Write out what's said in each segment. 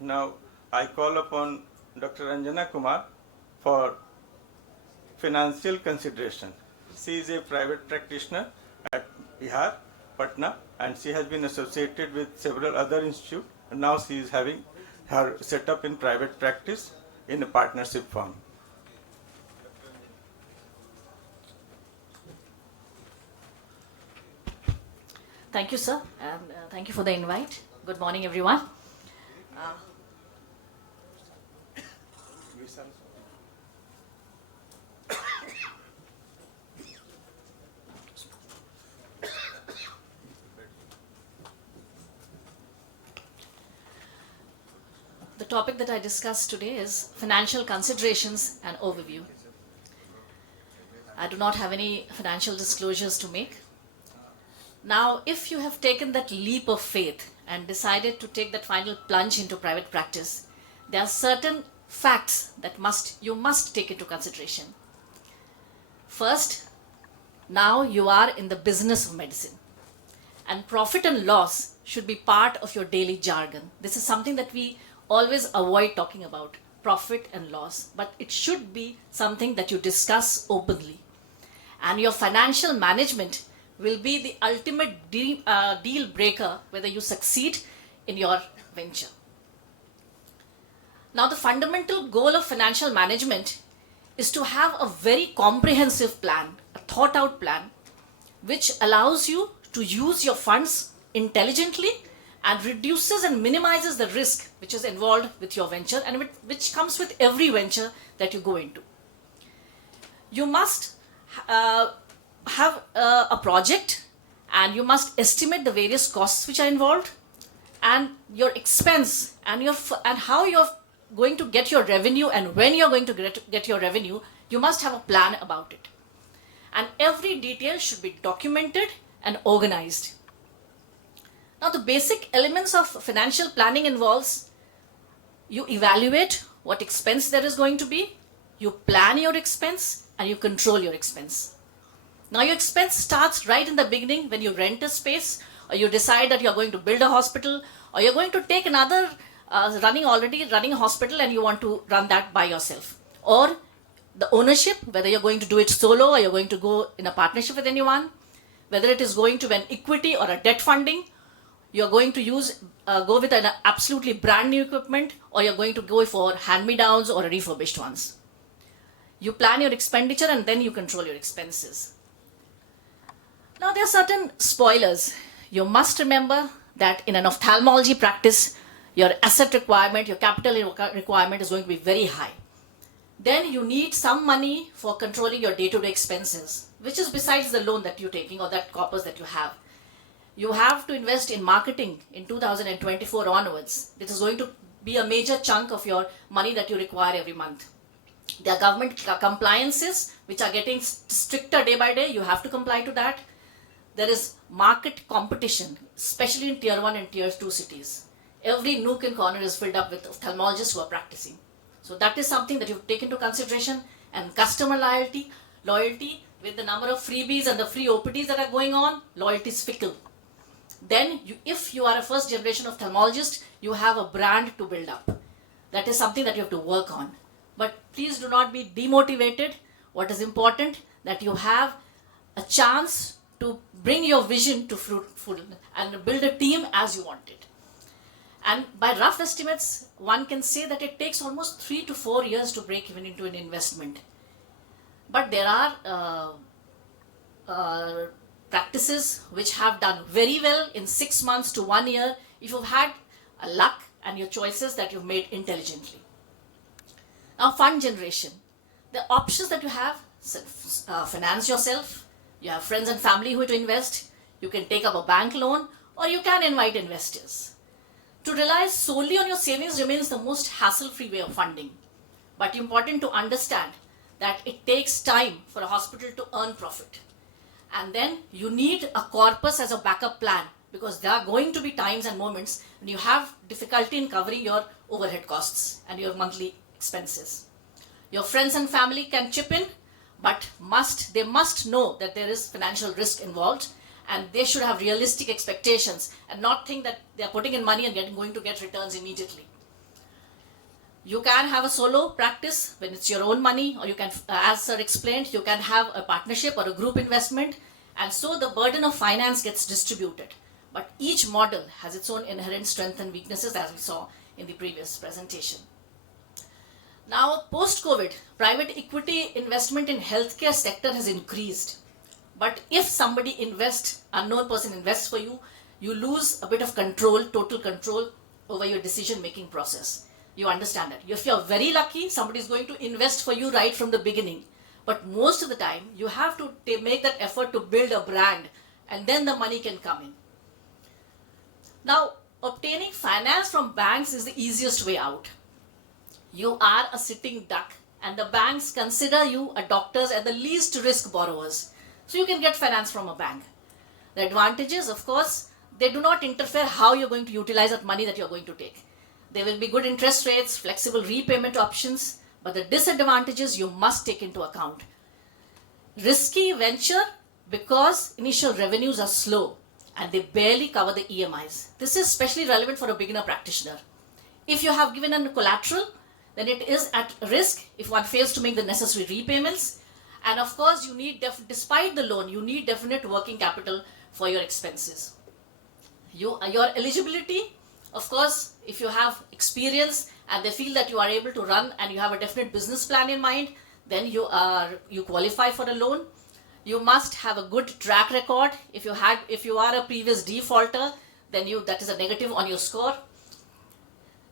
Now I call upon Dr. Ranjana Kumar for financial consideration. She is a private practitioner at Bihar, Patna, and she has been associated with several other institutes. And now she is having her setup in private practice in a partnership firm. Thank you, sir, and thank you for the invite. Good morning, everyone. The topic that I discussed today is financial considerations and overview. I do not have any financial disclosures to make. Now, if you have taken that leap of faith and decided to take that final plunge into private practice, there are certain facts that you must take into consideration. First, now you are in the business of medicine, and profit and loss should be part of your daily jargon. This is something that we always avoid talking about, profit and loss, but it should be something that you discuss openly. And your financial management will be the ultimate deal breaker whether you succeed in your venture. Now, the fundamental goal of financial management is to have a very comprehensive plan, a thought out plan, which allows you to use your funds intelligently and reduces and minimizes the risk which is involved with your venture and which comes with every venture that you go into. You must have a project, and you must estimate the various costs which are involved and your expense and how you're going to get your revenue, and when you're going to get your revenue, you must have a plan about it. And every detail should be documented and organized. Now, the basic elements of financial planning involves you evaluate what expense there is going to be, you plan your expense, and you control your expense. Now, your expense starts right in the beginning when you rent a space, or you decide that you're going to build a hospital, or you're going to take another running hospital and you want to run that by yourself. Or the ownership, whether you're going to do it solo or you're going to go in a partnership with anyone, whether it is going to be an equity or a debt funding, you're going to go with an absolutely brand new equipment, or you're going to go for hand-me-downs or refurbished ones. You plan your expenditure and then you control your expenses. Now, there are certain spoilers. You must remember that in an ophthalmology practice, your asset requirement, your capital requirement is going to be very high. Then you need some money for controlling your day-to-day expenses, which is besides the loan that you're taking or that corpus that you have. You have to invest in marketing in 2024 onwards. This is going to be a major chunk of your money that you require every month. There are government compliances which are getting stricter day by day. You have to comply to that. There is market competition, especially in tier 1 and tier 2 cities. Every nook and corner is filled up with ophthalmologists who are practicing. So that is something that you take into consideration. And customer loyalty with the number of freebies and the free OPDs that are going on, loyalty is fickle. Then if you are a first generation ophthalmologist, you have a brand to build up. That is something that you have to work on. But please do not be demotivated. What is important, that you have a chance to bring your vision to fruitful and build a team as you want it. And by rough estimates, one can say that it takes almost 3 to 4 years to break even into an investment. But there are practices which have done very well in 6 months to 1 year if you've had a luck and your choices that you've made intelligently. Now, fund generation. The options that you have, finance yourself, you have friends and family who to invest, you can take up a bank loan, or you can invite investors. To rely solely on your savings remains the most hassle-free way of funding. But important to understand that it takes time for a hospital to earn profit. And then you need a corpus as a backup plan, because there are going to be times and moments when you have difficulty in covering your overhead costs and your monthly expenses. Your friends and family can chip in, but they must know that there is financial risk involved, and they should have realistic expectations and not think that they are putting in money and going to get returns immediately. You can have a solo practice when it's your own money, or you can, as sir explained, you can have a partnership or a group investment, and so the burden of finance gets distributed. But each model has its own inherent strengths and weaknesses, as we saw in the previous presentation. Now, post-COVID, private equity investment in healthcare sector has increased. But if somebody invests, unknown person invests for you, you lose a bit of control, total control over your decision-making process. You understand that. If you're very lucky, somebody is going to invest for you right from the beginning. But most of the time, you have to make that effort to build a brand, and then the money can come in. Now, obtaining finance from banks is the easiest way out. You are a sitting duck, and the banks consider you adopters at the least risk borrowers. So you can get finance from a bank. The advantages, of course, they do not interfere how you're going to utilize that money that you're going to take. There will be good interest rates, flexible repayment options, but the disadvantages you must take into account. Risky venture because initial revenues are slow and they barely cover the EMIs. This is especially relevant for a beginner practitioner. If you have given a collateral, then it is at risk if one fails to make the necessary repayments. And of course, you need, despite the loan, you need definite working capital for your expenses. Your eligibility, of course, if you have experience and they feel that you are able to run and you have a definite business plan in mind, then you qualify for a loan. You must have a good track record. If you are a previous defaulter, then that is a negative on your score.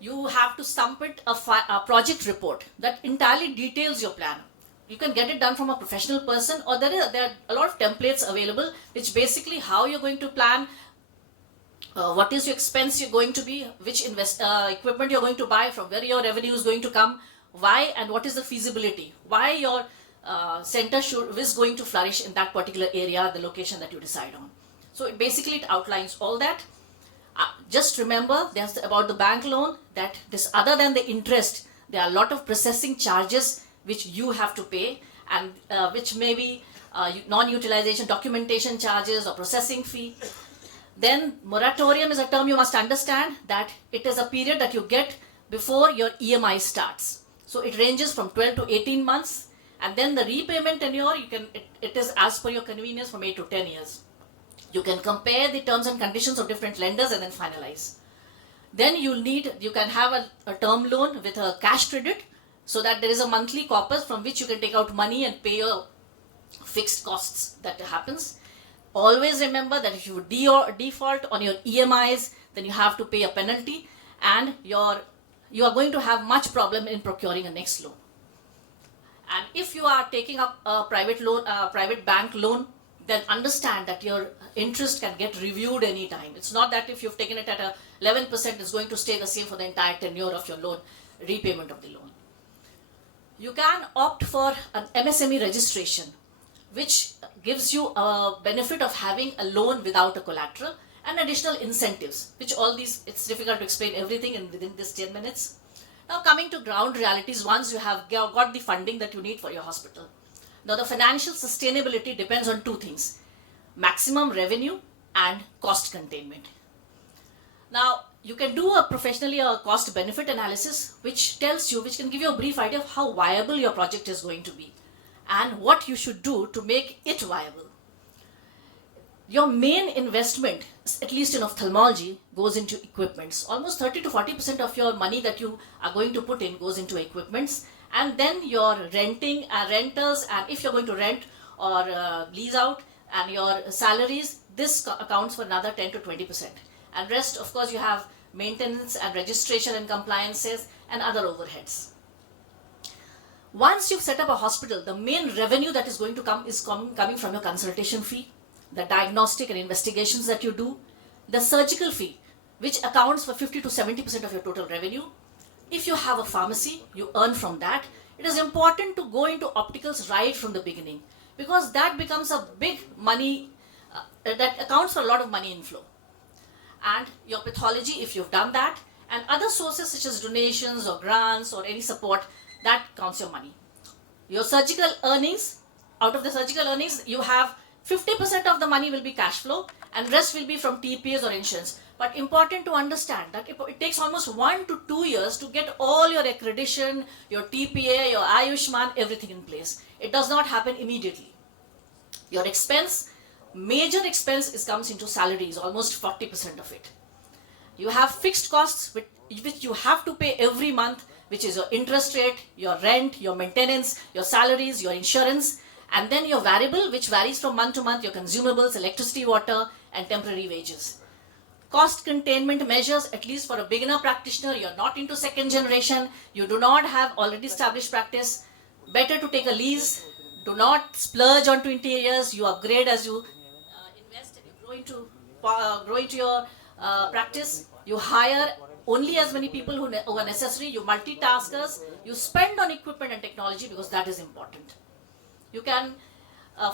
You have to submit a project report that entirely details your plan. You can get it done from a professional person, or there are a lot of templates available which basically how you're going to plan, what is your expense you're going to be, which equipment you're going to buy, from where your revenue is going to come, why and what is the feasibility, why your center is going to flourish in that particular area, the location that you decide on. So it outlines all that. Just remember, there's about the bank loan that this, other than the interest, there are a lot of processing charges which you have to pay, and which may be non-utilization documentation charges or processing fee. Then moratorium is a term you must understand, that it is a period that you get before your EMI starts. So it ranges from 12 to 18 months, and then the repayment tenure, it is as per your convenience from 8 to 10 years. You can compare the terms and conditions of different lenders and then finalize. Then you can have a term loan with a cash credit, so that there is a monthly corpus from which you can take out money and pay your fixed costs that happens. Always remember that if you default on your EMIs, then you have to pay a penalty, and you are going to have much problem in procuring a next loan. And if you are taking up a private bank loan, then understand that your interest can get reviewed anytime. It's not that if you've taken it at 11%, it's going to stay the same for the entire tenure of your loan, repayment of the loan. You can opt for an MSME registration, which gives you a benefit of having a loan without a collateral and additional incentives, which all these, it's difficult to explain everything within this 10 minutes. Now coming to ground realities, once you have got the funding that you need for your hospital. Now the financial sustainability depends on two things: maximum revenue and cost containment. Now you can do professionally a cost benefit analysis which can give you a brief idea of how viable your project is going to be and what you should do to make it viable. Your main investment, at least in ophthalmology, goes into equipments. Almost 30 to 40% of your money that you are going to put in goes into equipments, and then your rentals, and if you're going to rent or lease out, and your salaries, this accounts for another 10 to 20%. And rest, of course, you have maintenance and registration and compliances and other overheads. Once you've set up a hospital, the main revenue that is going to come is coming from your consultation fee, the diagnostic and investigations that you do, the surgical fee, which accounts for 50 to 70% of your total revenue. If you have a pharmacy, you earn from that. It is important to go into opticals right from the beginning, because that becomes a big money, that accounts for a lot of money inflow. And your pathology, if you've done that, and other sources such as donations or grants or any support, that counts your money. Your surgical earnings, out of the surgical earnings, you have 50% of the money will be cash flow, and rest will be from TPAs or insurance. But important to understand that it takes almost 1 to 2 years to get all your accreditation, your TPA, your Ayushman, everything in place. It does not happen immediately. Your expense, major expense comes into salaries, almost 40% of it. You have fixed costs which you have to pay every month, which is your interest rate, your rent, your maintenance, your salaries, your insurance, and then your variable, which varies from month to month, your consumables, electricity, water, and temporary wages. Cost containment measures, at least for a beginner practitioner, you're not into second generation, you do not have already established practice, better to take a lease, do not splurge onto interiors, you upgrade as you invest and you grow into your practice, you hire only as many people who are necessary, you multitaskers, you spend on equipment and technology because that is important. You can,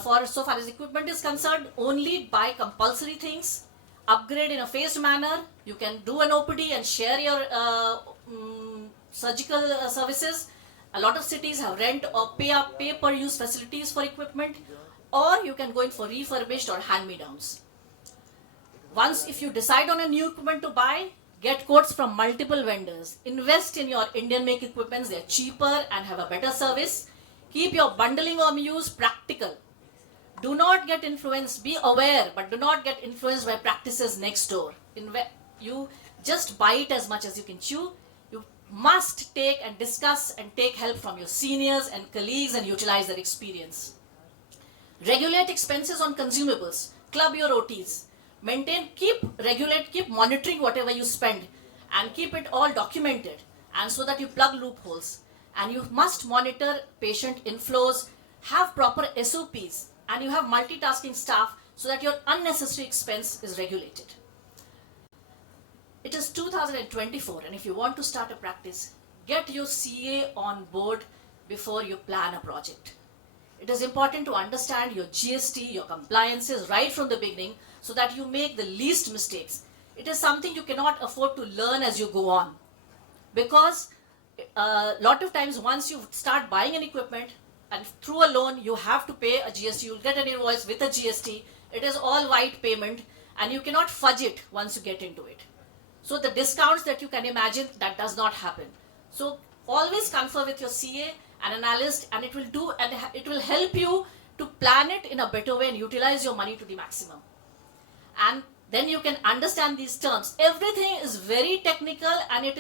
for so far as equipment is concerned, only buy compulsory things, upgrade in a phased manner. You can do an OPD and share your surgical services. A lot of cities have rent or pay per use facilities for equipment, or you can go in for refurbished or hand-me-downs. Once if you decide on a new equipment to buy, get quotes from multiple vendors. Invest in your Indian make equipments, they're cheaper and have a better service. Keep your bundling or use practical. Do not get influenced, be aware, but do not get influenced by practices next door. You just bite as much as you can chew. You must take and discuss and take help from your seniors and colleagues and utilize their experience. Regulate expenses on consumables. Club your OTs. Keep monitoring whatever you spend and keep it all documented, and so that you plug loopholes. And you must monitor patient inflows, have proper SOPs, and you have multitasking staff so that your unnecessary expense is regulated. It is 2024, and if you want to start a practice, get your CA on board before you plan a project. It is important to understand your GST, your compliances right from the beginning so that you make the least mistakes. It is something you cannot afford to learn as you go on, because a lot of times once you start buying an equipment and through a loan you have to pay a GST, you'll get an invoice with a GST. It is all white payment and you cannot fudge it once you get into it. So the discounts that you can imagine, that does not happen. So always confer with your CA, an analyst, and it will help you to plan it in a better way and utilize your money to the maximum. And then you can understand these terms. Everything is very technical and it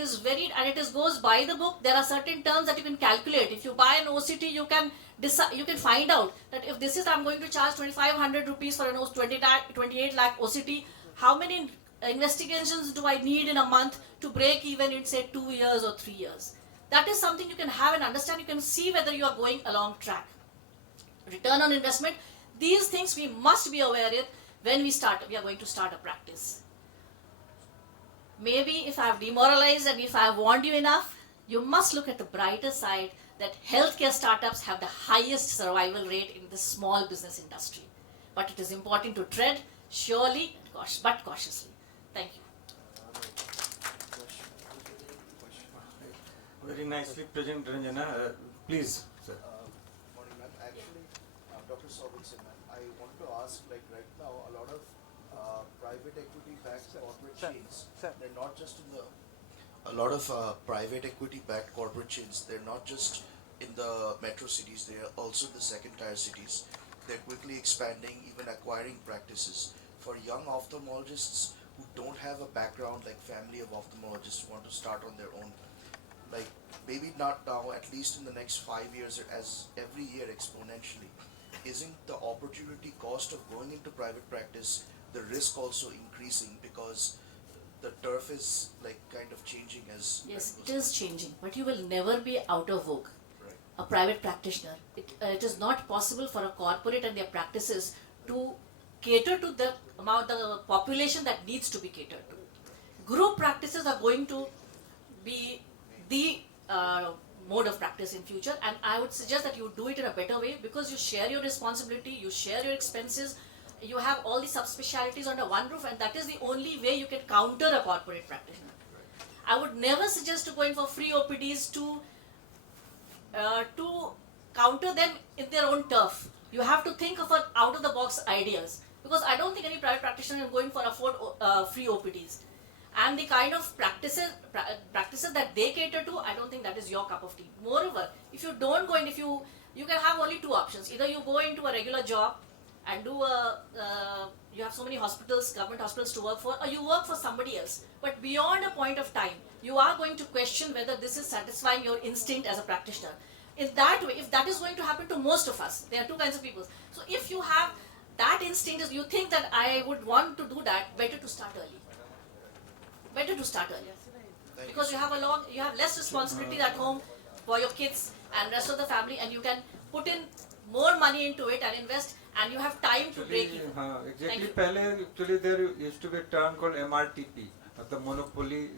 goes by the book. There are certain terms that you can calculate. If you buy an OCT, you can find out that if this is, I'm going to charge 2,500 rupees for an 28 lakh OCT, how many investigations do I need in a month to break even in say 2 years or 3 years? That is something you can have and understand. You can see whether you are going along track. Return on investment. These things we must be aware of when we are going to start a practice. Maybe if I have demoralized and if I have warned you enough, you must look at the brighter side that healthcare startups have the highest survival rate in the small business industry. But it is important to tread surely but cautiously. Thank you. Very nicely present, Ranjana. Please, sir. Morning, ma'am. Actually, Dr. Sorbitson, ma'am, I want to ask, like right now, a lot of private equity-backed corporate chains, they're not just in the... A lot of private equity-backed corporate chains, they're not just in the metro cities, they are also in the second-tier cities. They're quickly expanding, even acquiring practices. For young ophthalmologists who don't have a background, like family of ophthalmologists want to start on their own, like maybe not now, at least in the next 5 years, as every year exponentially, isn't the opportunity cost of going into private practice, the risk also increasing because the turf is like kind of changing as... Yes, it is changing, but you will never be out of vogue. Right. A private practitioner. It is not possible for a corporate and their practices to cater to the population that needs to be catered to. Group practices are going to be the mode of practice in future, and I would suggest that you do it in a better way because you share your responsibility, you share your expenses, you have all the subspecialties under one roof, and that is the only way you can counter a corporate practitioner. I would never suggest to going for free OPDs to counter them in their own turf. You have to think of out of the box ideas, because I don't think any private practitioner is going for free OPDs. And the kind of practices that they cater to, I don't think that is your cup of tea. Moreover, if you don't go in, you can have only two options. Either you go into a regular job and you have so many hospitals, government hospitals to work for, or you work for somebody else. But beyond a point of time, you are going to question whether this is satisfying your instinct as a practitioner. In that way, if that is going to happen to most of us, there are two kinds of people. So if you have that instinct, you think that I would want to do that, better to start early. Better to start early. Because you have less responsibility at home for your kids and rest of the family, and you can put in more money into it and invest, and you have time to break even. Exactly. Actually, there used to be a term called MRTP, मतलब monopoly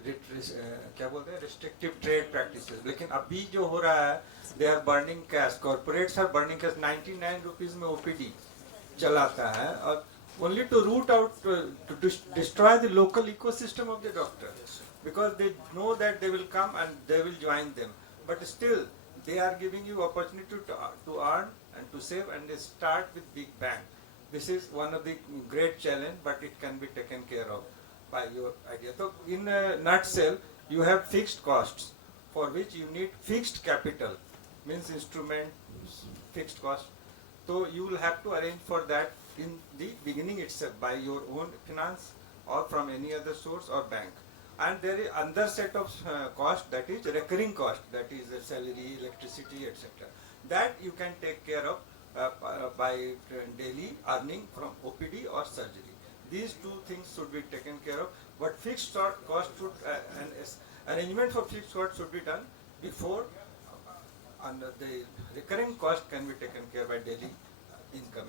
क्या बोलते हैं restrictive trade practices. लेकिन अभी जो हो रहा है, they are burning cash. Corporates are burning cash. 99 rupees में OPD चलाता है, और only to root out to destroy the local ecosystem of the doctor, because they know that they will come and they will join them, but still they are giving you opportunity to earn and to save, and they start with big bang. This is one of the great challenge, but it can be taken care of by your idea. So in a nutshell, you have fixed costs for which you need fixed capital, means instrument, fixed cost. So you will have to arrange for that in the beginning itself by your own finance or from any other source or bank. And there is another set of cost, that is recurring cost, that is salary, electricity, etc. That you can take care of by daily earning from OPD or surgery. These two things should be taken care of, but fixed cost should, arrangement for fixed cost should be done before, and the recurring cost can be taken care by daily income.